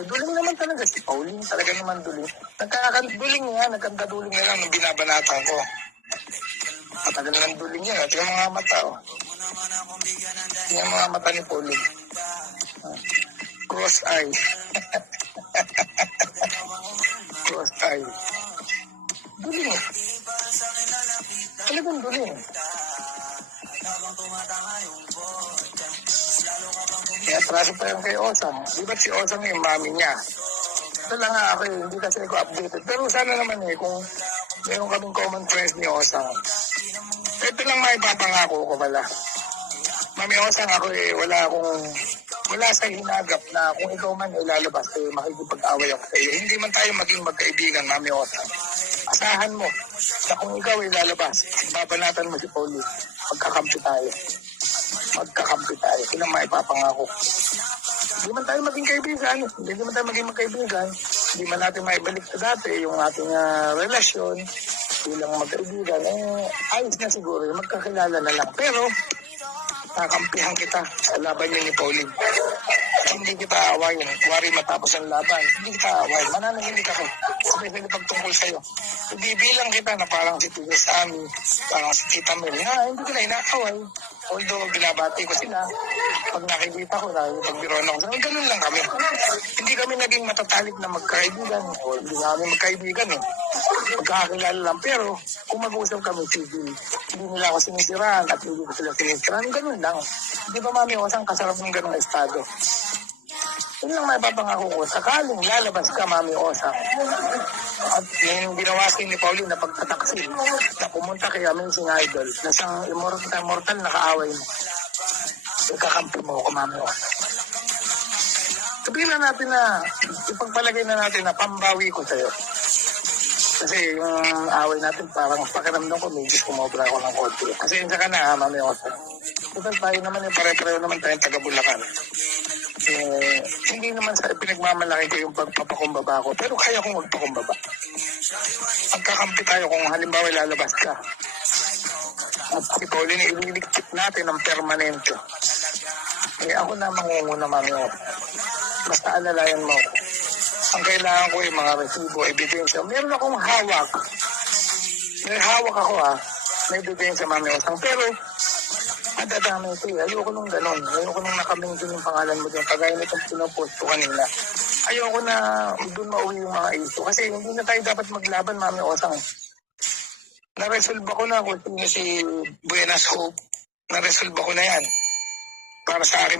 Duling naman talaga si Pauline. Talaga naman duling. Nagkakaduling nga, nagkandaduling nga lang nung binabanatan ko. Matagal ng duling niya. At yung mga mata, oh. Yung mga mata ni Pauline. Cross eye. Cross eye. Duling. Talagang duling. Kaya atraso pa yung kay Osam. Di ba si Osam yung mami niya? Ito lang nga ako hindi kasi ako updated. Pero sana naman kung meron kaming common friends ni Osam. Ito lang maipapangako ko pala. Mami Osam, ako wala sa hinagap na kung ikaw man lalabas, makikipag-away ako sa iyo. Hindi man tayo maging magkaibigan, Mami Osam. Asahan mo na kung ikaw lalabas, babanatan mo si Pauline. Magkakampi tayo. Yun ang maipapangako. Hindi man tayo maging kaibigan. Hindi man tayo maging magkaibigan. Hindi man natin maibalik sa dati yung ating relasyon bilang magkaibigan. Ayos na siguro. Magkakilala na lang. Pero, kakampihan kita sa laban niyo ni Pauline. Hindi kita awayin. Wari matapos ang laban. Hindi kita awayin. Mananahimik ako. Especially pagtungkol sa'yo. Hindi bilang kita na parang si Tito Sammy, parang si Tita Mel. Hindi ko na inaaway. Although binabati ko sila, pag nakikita ko na, pagbiroan ako sa ganun lang kami. Hindi kami naging matatalik na magkaibigan. O hindi kami magkaibigan magkakakilala lang. Pero kung mag-uusap kami civil, hindi nila ako sinisiraan at hindi ko sila sinisiraan. Ganun lang. Di ba Mami Osang kasarap ng ganung estado? Yun lang mapapangako ko. Sakaling lalabas ka, Mami Osang, at yung ginawa sa ni Pauline na pagtataksil, na pumunta kay Amazing Idol, na siyang immortal na kaaway mo, ikakampi mo ako, Mami Osang. Sabihin na natin na, ipagpalagay na natin na pambawi ko sa'yo. Kasi yung away natin, parang pakiramdam ko, medyo kumobra ako ng konti. Kasi yun sa ka na, Mami Osang. Total tayo naman pare-pareho naman tayong taga-Bulacan. Hindi naman sa pinagmamalaki ko yung pagpapakumbaba ko, pero kaya kong magpakumbaba. Magkakampi tayo kung halimbawa lalabas ka. At si Pauline, ililigtip natin ng permanente. Ako na mangunguna, Mami Osang. Basta alalayan mo ako. Ang kailangan ko yung mga resibo, ebidensya. Meron akong hawak. May hawak ako may ebidensya, Mami Osang. Pero, madadami ito Ayoko nung ganon. Ayoko nung nakamingin yung pangalan mo dyan. Kagaya nitong pinopost ko kanina. Ayoko na doon mauwi yung mga issue. Kasi hindi na tayo dapat maglaban, Mami Osang. Na-resolve ako na kung sino si Buenas Hope. Na-resolve ako na yan. Para sa akin